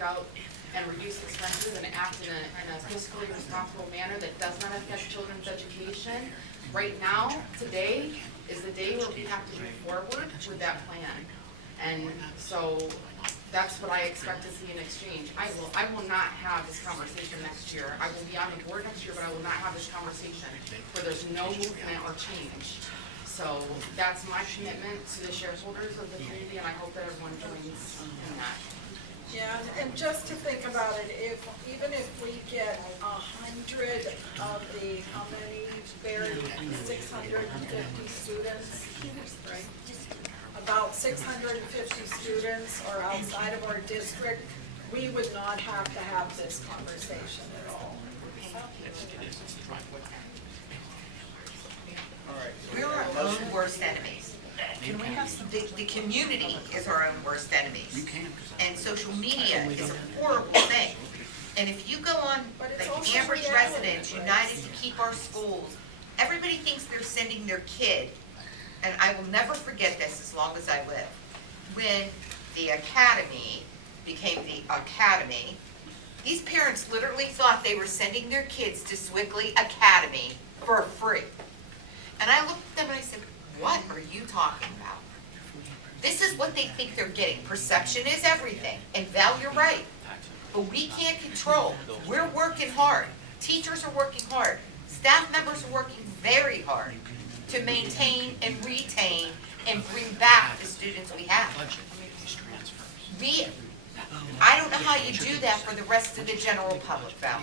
out and reduce expenses and act in a fiscally responsible manner that does not affect children's education. Right now, today, is the day where we have to move forward with that plan. And so that's what I expect to see in exchange. I will not have this conversation next year. I will be on the board next year, but I will not have this conversation where there's no movement or change. So that's my commitment to the shareholders of the community, and I hope that everyone joins in that. Yeah, and just to think about it, even if we get 100 of the, how many, buried 650 students, right? About 650 students are outside of our district, we would not have to have this conversation at all. We're our own worst enemies. Can we have some, the community is our own worst enemies. And social media is a horrible thing. And if you go on the average residents united to keep our schools, everybody thinks they're sending their kid, and I will never forget this as long as I live. When the academy became the academy, these parents literally thought they were sending their kids to Swickley Academy for free. And I looked at them and I said, what are you talking about? This is what they think they're getting. Perception is everything. And Val, you're right. But we can't control. We're working hard. Teachers are working hard. Staff members are working very hard to maintain and retain and bring back the students we have. I don't know how you do that for the rest of the general public, Val.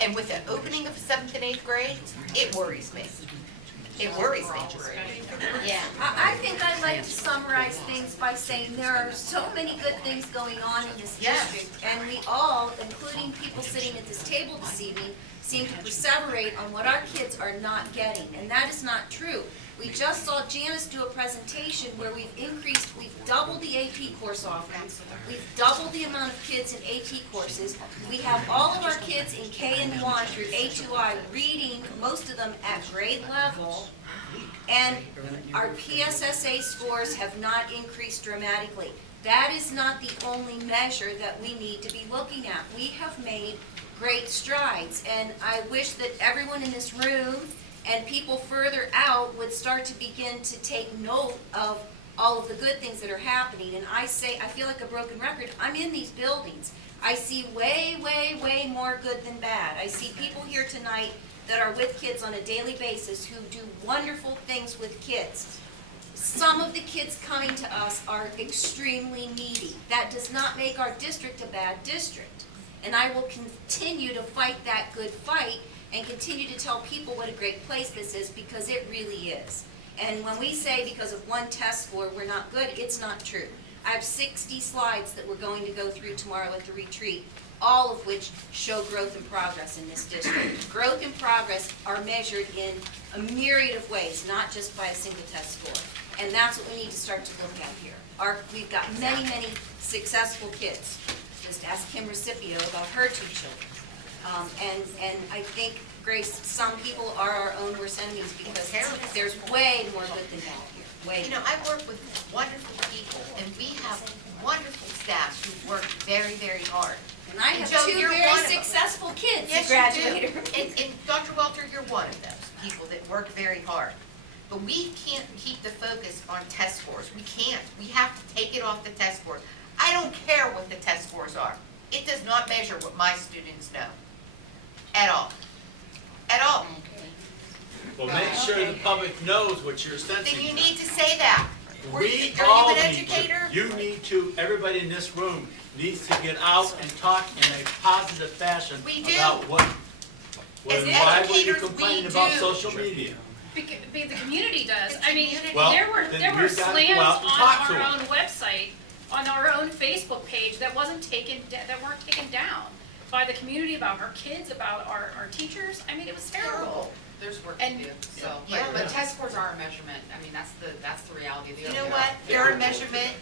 And with the opening of 7th and 8th grade, it worries me. It worries me. Yeah, I think I'd like to summarize things by saying there are so many good things going on in this district, and we all, including people sitting at this table this evening, seem to perseverate on what our kids are not getting, and that is not true. We just saw Janice do a presentation where we've doubled the AP course offerings, we've doubled the amount of kids in AP courses, we have all of our kids in K&1 through A2I reading, most of them at grade level, and our PSSA scores have not increased dramatically. That is not the only measure that we need to be looking at. We have made great strides, and I wish that everyone in this room and people further out would start to begin to take note of all of the good things that are happening. And I feel like a broken record. I'm in these buildings. I see way, way, way more good than bad. I see people here tonight that are with kids on a daily basis who do wonderful things with kids. Some of the kids coming to us are extremely needy. That does not make our district a bad district. And I will continue to fight that good fight and continue to tell people what a great place this is, because it really is. And when we say because of one test score we're not good, it's not true. I have 60 slides that we're going to go through tomorrow at the retreat, all of which show growth and progress in this district. Growth and progress are measured in a myriad of ways, not just by a single test score. And that's what we need to start to look at here. We've got many, many successful kids. Just ask Kim Recipio about her 2 children. And I think, Grace, some people are our own worst enemies because there's way more good than bad here. Way more. I work with wonderful people, and we have wonderful staff who work very, very hard. And I have Joe, 2 very successful kids yes, who graduated. And Dr. Welter, you're one of those people that work very hard. But we can't keep the focus on test scores. We can't. We have to take it off the test scores. I don't care what the test scores are. It does not measure what my students know. At all. At all. Well, make sure the public knows what you're sensing. Then you need to say that. Are you an educator? You need to, everybody in this room needs to get out and talk in a positive fashion about why were you complaining about social media? Because the community does. I mean, well, there were slams on our own website, on our own Facebook page that weren't taken down by the community, about our kids, about our teachers. I mean, it was terrible. There's work to do. So, but test scores are a measurement. I mean, that's the reality. You know what? They're a measurement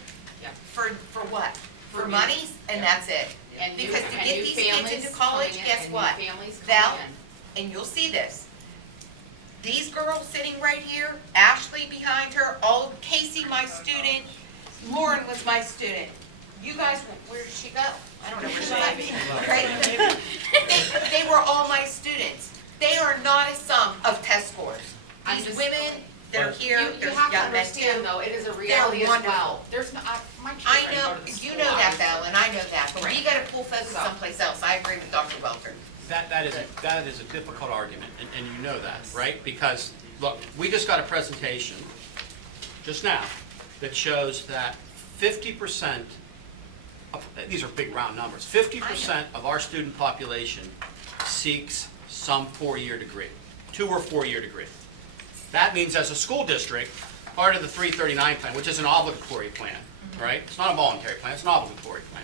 for what? For monies, and that's it. And because to get these kids into college, guess what? Val, and you'll see this. These girls sitting right here, Ashley behind her, Casey, my student, Lauren was my student. you guys, where did she go? I don't know where she went, right? They were all my students. They are not a sum of test scores. I'm These just- women that are here, You there's have to young men understand too. though, it is a reality as wonderful. well. There's no, my I children know, go to the school. you know that obviously. though, and I know that, but we gotta pull focus So. someplace else. I agree with Dr. Welter. That is a difficult argument, and you know that, right? Because, look, we just got a presentation, just now, that shows that 50%, these are big round numbers, 50% of our student population seeks some four-year degree, 2 or 4-year degree. That means as a school district, part of the 339 plan, which is an obligatory plan, right? It's not a voluntary plan, it's an obligatory plan.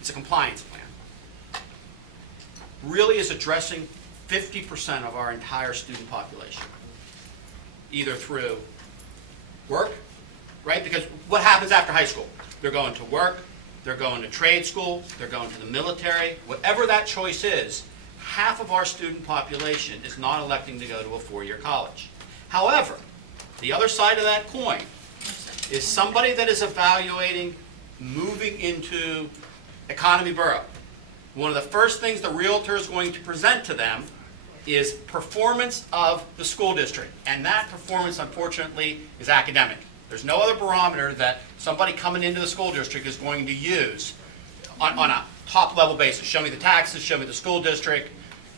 It's a compliance plan. Really is addressing 50% of our entire student population, either through work, right? Because what happens after high school? They're going to work, they're going to trade school, they're going to the military. Whatever that choice is, half of our student population is not electing to go to a 4-year college. However, the other side of that coin is somebody that is evaluating moving into economy borough. One of the first things the realtor is going to present to them is performance of the school district. And that performance, unfortunately, is academic. There's no other barometer that somebody coming into the school district is going to use on a top-level basis. Show me the taxes, show me the school district,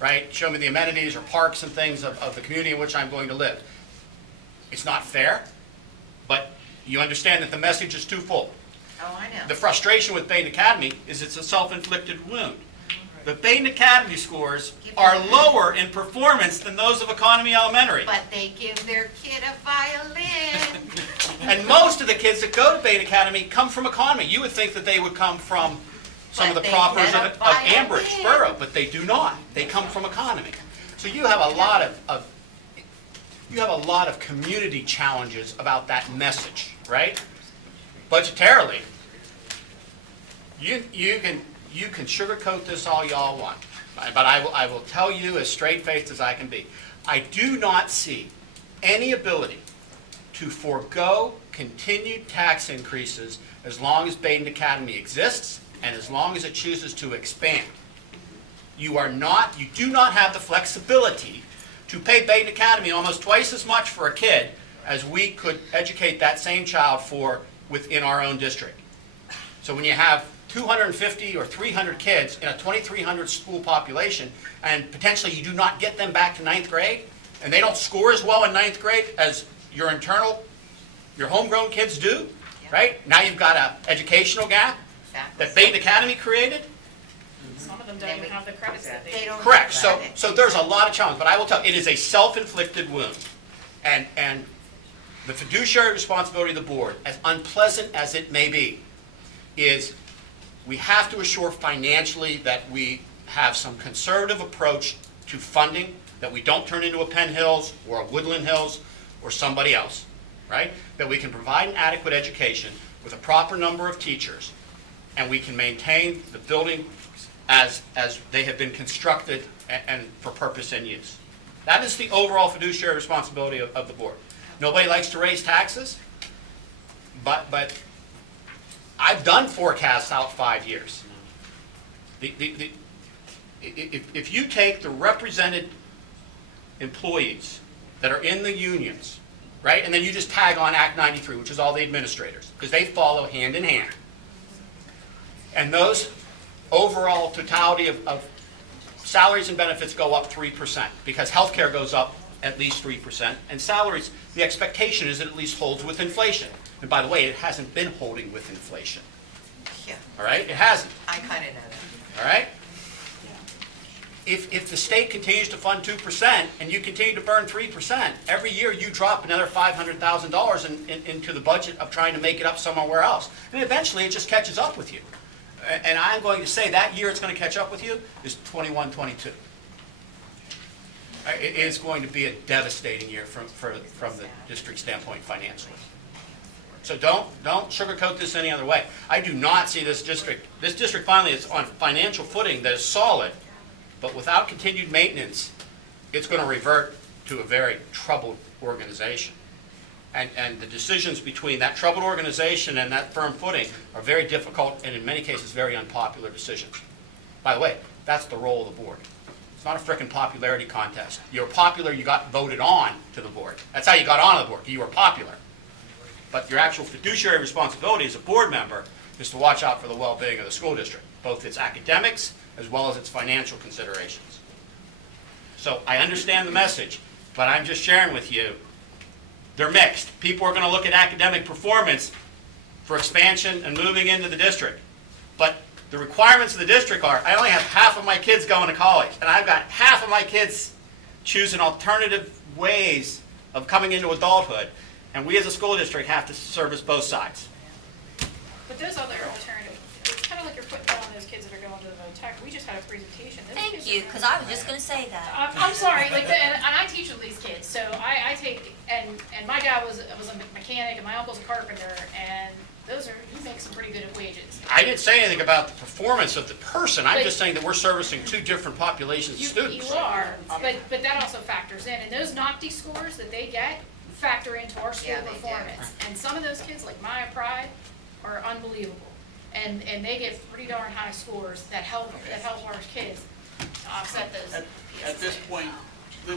right? Show me the amenities or parks and things of the community in which I'm going to live. It's not fair, but you understand that the message is twofold. Oh, I know. The frustration with Baden Academy is it's a self-inflicted wound. The Baden Academy scores are lower in performance than those of Economy Elementary. But they give their kid a violin. And most of the kids that go to Baden Academy come from Economy. You would think that they would come from some of But the they proffers get a of Ambridge, violin. Borough, but they do not. They come from Economy. So you have a lot of community challenges about that message, right? Budgetarily, you can sugarcoat this all y'all want, but I will tell you as straight-faced as I can be. I do not see any ability to forego continued tax increases as long as Baden Academy exists and as long as it chooses to expand. You do not have the flexibility to pay Baden Academy almost twice as much for a kid as we could educate that same child for within our own district. So when you have 250 or 300 kids in a 2,300 school population, and potentially you do not get them back to 9th grade, and they don't score as well in 9th grade as your homegrown kids do, right? Now you've got an educational gap that Baden Academy created. Some of them don't even have the credits that they They don't Correct. have So there's a lot of challenge, but I will tell you, it is a self-inflicted wound. And the fiduciary responsibility of the board, as unpleasant as it may be, is we have to assure financially that we have some conservative approach to funding, that we don't turn into a Penn Hills or a Woodland Hills or somebody else, right? That we can provide an adequate education with a proper number of teachers, and we can maintain the building as they have been constructed and for purpose and use. That is the overall fiduciary responsibility of the board. Nobody likes to raise taxes, but I've done forecasts out 5 years. If you take the represented employees that are in the unions, right, and then you just tag on Act 93, which is all the administrators, because they follow hand in hand, and those overall totality of salaries and benefits go up 3%, because healthcare goes up at least 3%, and salaries, the expectation is it at least holds with inflation. And by the way, it hasn't been holding with inflation. Yeah, All right? It hasn't. I kind of know that. All right? If the state continues to fund 2% and you continue to burn 3%, every year you drop another $500,000 into the budget of trying to make it up somewhere else. And eventually it just catches up with you. And I'm going to say that year it's going to catch up with you is 21-22. It is going to be a devastating year from the district standpoint financially. So don't sugarcoat this any other way. I do not see this district finally is on financial footing that is solid, but without continued maintenance, it's going to revert to a very troubled organization. And the decisions between that troubled organization and that firm footing are very difficult and in many cases very unpopular decisions. By the way, that's the role of the board. It's not a frickin' popularity contest. You're popular, you got voted on to the board. That's how you got on the board, you were popular. But your actual fiduciary responsibility as a board member is to watch out for the well-being of the school district, both its academics as well as its financial considerations. So I understand the message, but I'm just sharing with you, they're mixed. People are going to look at academic performance for expansion and moving into the district. But the requirements of the district are, I only have half of my kids going to college, and I've got half of my kids choosing alternative ways of coming into adulthood. And we as a school district have to service both sides. But those other alternatives, it's kind of like you're putting down those kids that are going to the tech. We just had a presentation. Those kids Thank you, are- because I was just gonna say that. I'm sorry, like, and I teach with these kids, so I take, and my dad was a mechanic, and my uncle's a carpenter, and you make some pretty good wages. I didn't say anything about the performance of the person. I'm just saying that we're servicing two different populations of students. You are, but that also factors in, and those NOCTI scores that they get factor into our school Yeah, they do. performance. And some of those kids, like Maya Pride, are unbelievable, and they get pretty darn high scores that help our kids offset those. At this point,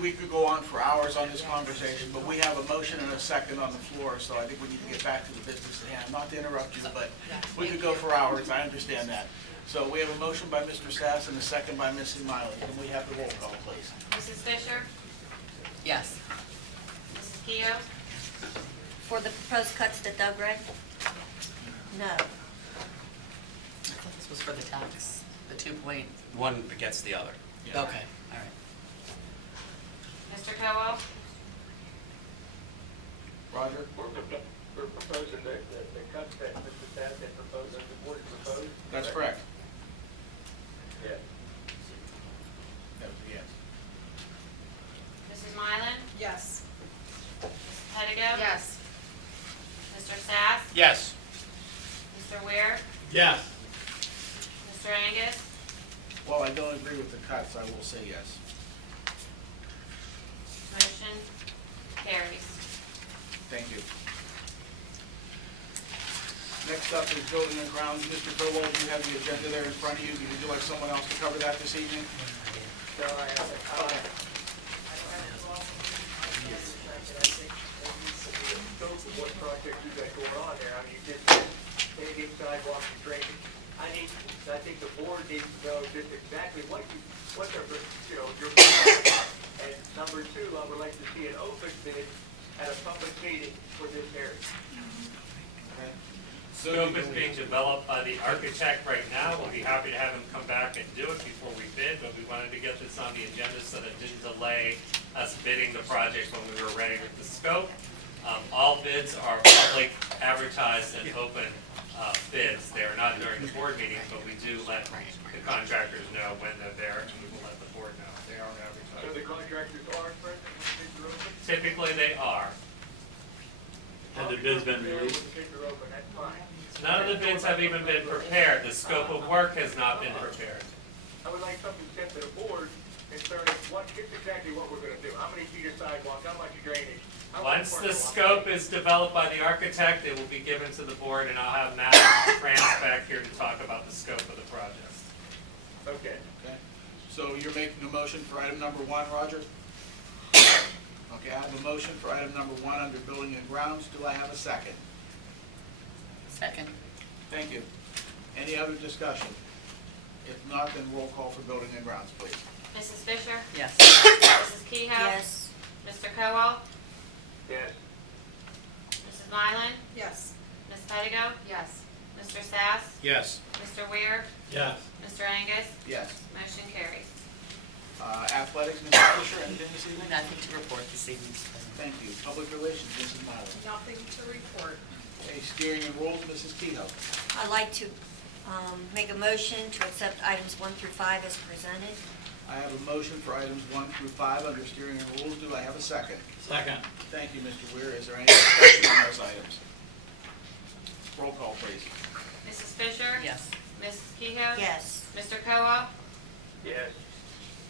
we could go on for hours on this conversation, but we have a motion and a second on the floor, so I think we need to get back to the business at hand. Not to interrupt you, but we could go for hours, I understand that. So we have a motion by Mr. Sass and a second by Mrs. Miley. Can we have the roll call, please? Mrs. Fisher? Yes. Mrs. Keough? For the proposed cuts that Doug read? No. I thought this was for the tax, the 2 point. One begets the other. Okay, all right. Mr. Cowell? Roger? We're proposing the cuts that Mr. Sass had proposed, that the board had proposed. That's correct. Yeah. That was a yes. Mrs. Mylan? Yes. Mrs. Pettigo? Yes. Mr. Sass? Yes. Mr. Weir? Yes. Mr. Angus? While I don't agree with the cuts, I will say yes. Motion carries. Thank you. Next up is building and grounds. Mr. Burwell, do you have the agenda there in front of you? Would you like someone else to cover that this evening? So I have Okay. scope of what project you got going on there. I mean, you did paving, sidewalks, and drainage. I think the board needs to know just exactly what their, your plan. And number two, I would like to see an open bid at a public meeting for this area. Okay. Scope is being developed by the architect right now. We'll be happy to have him come back and do it before we bid, but we wanted to get this on the agenda so that it didn't delay us bidding the project when we were ready with the scope. All bids are public, advertised, and open bids. They are not during the board meetings, but we do let the contractors know when they're there, and we will let the board know. They are So advertised. the contractors are present when the bids are open? Typically, they are. Have the bids been released? When the bids are open, that's fine. None of the bids have even been prepared. The scope of work has not been prepared. I would like something sent to the board concerning just exactly what we're gonna do. How many feet of sidewalk, how much drainage? how much Once parking the lot? scope is developed by the architect, it will be given to the board, and I'll have Matt France back here to talk about the scope of the project. Okay. Okay. So you're making a motion for item number one, Roger? Okay, I have a motion for item number one under building and grounds. Do I have a second? Second. Thank you. Any other discussion? If not, then roll call for building and grounds, please. Mrs. Fisher? Yes. Mrs. Kehoe? Yes. Mr. Cowell? Yes. Mrs. Mylan? Yes. Ms. Pettigo? Yes. Mr. Sass? Yes. Mr. Weir? Yes. Mr. Angus? Yes. Motion carries. Athletics, Mrs. Fisher, anything this evening? Nothing to report this evening. Thank you. Public relations, Mrs. Miley. Nothing to report. Okay, steering and rules, Mrs. Kehoe. I'd like to make a motion to accept items 1 through 5 as presented. I have a motion for items 1 through 5 under steering and rules. Do I have a second? Second. Thank you, Mr. Weir. Is there any discussion on those items? Roll call, please. Mrs. Fisher? Yes. Mrs. Kehoe? Yes. Mr. Cowell? Yes.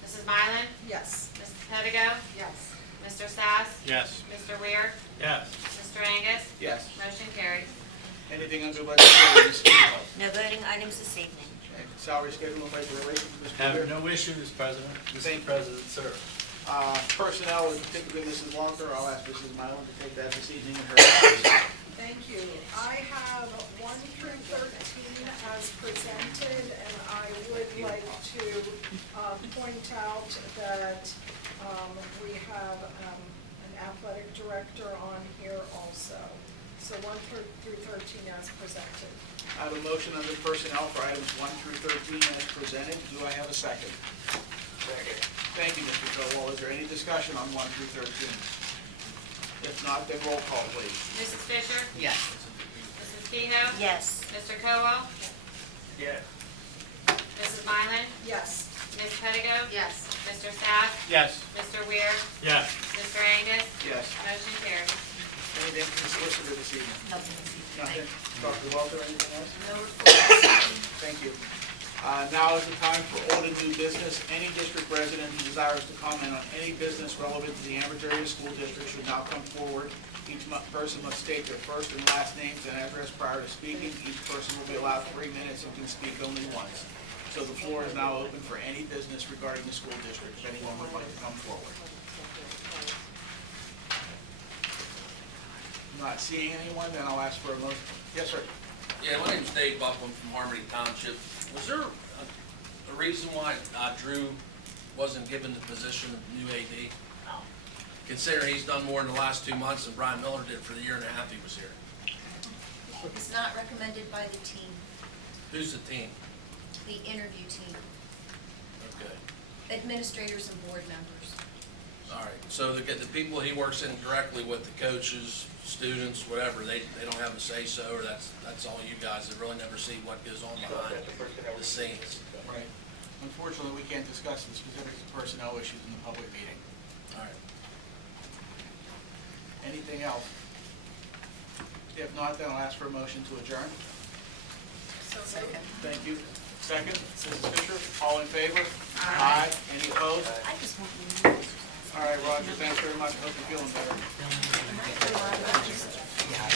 Mrs. Mylan? Yes. Mrs. Pettigo? Yes. Mr. Sass? Yes. Mr. Weir? Yes. Ms. Mr. Angus? Yes. Motion carries. Anything under legislation, Mrs. Kehoe? No voting items this evening. Okay. Salary schedule and labor relations, Mr. Have Beer? no issues, President. Thank you. Mr. President, sir. Personnel, in particular Mrs. Walker, I'll ask Mrs. Mylan to take that this evening in her absence. Thank you. I have 1 through 13 as presented, and I would like to point out that we have an athletic director on here also. So 1 through 13 as presented. I have a motion under personnel for items 1 through 13 as presented. Do I have a second? Second. Thank you, Mr. Caldwell. Is there any discussion on 1 through 13? If not, then roll call, please. Mrs. Fisher? Yes. Mrs. Kehoe? Yes. Mr. Caldwell? Yes. Mrs. Mylan? Yes. Ms. Pettigo? Yes. Mr. Sack? Yes. Mr. Weir? Yes. Mr. Angus? Yes. Motion carries. Anything from the solicitor this evening? Nothing this evening. Nothing. Dr. Walter, anything else? No report. Thank you. Now is the time for old and new business. Any district resident who desires to comment on any business relevant to the Amherst Area School District should now come forward. Each person must state their first and last names and address prior to speaking. Each person will be allowed 3 minutes and can speak only once. So the floor is now open for any business regarding the school district, if anyone would like to come forward. Not seeing anyone, then I'll ask for a motion. Yes, sir. Yeah, my name's Dave Buckland from Harmony Township. Was there a reason why Drew wasn't given the position of new AD? Considering he's done more in the last 2 months than Brian Miller did for the year and a half he was here. It's not recommended by the team, Who's the team? the interview team, Okay, administrators and board members. all right. So the people he works in directly with, the coaches, students, whatever, they don't have a say-so, or that's all you guys that really never see what goes on behind the scenes? Right. Unfortunately, we can't discuss the specifics of personnel issues in the public meeting. All right. Anything else? If not, then I'll ask for a motion to adjourn. Second. Thank you. Second, Mrs. Fisher, all in favor? Aye. Any opposed? I just want you to know. All right, Roger, thanks very much. Hope you're feeling better.